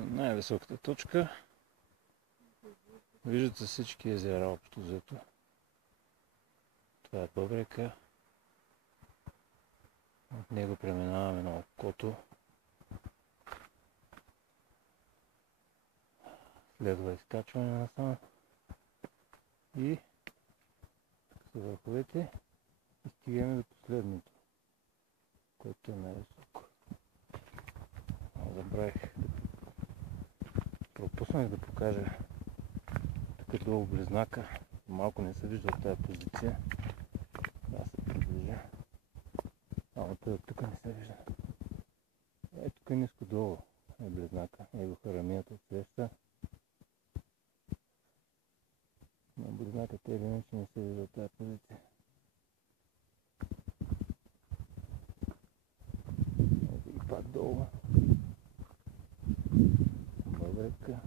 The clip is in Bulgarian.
най-високата точка. Виждат се всички езера общо взето. Това е Бъбрека. От него преминаваме на окото. Следва изкачване насам. И с върховете и стигаме до последното, което е най-високо. Забравих. Пропуснах да покажа тук долу близнака. Малко не се вижда от тази позиция. Да се приближа. Ама той тук не се вижда. Е, тук ниско долу е близнака. Его харамията отсреща. Но близнаката или иначе не се вижда от тази позиция. Ето и пак долу. Бъбрека.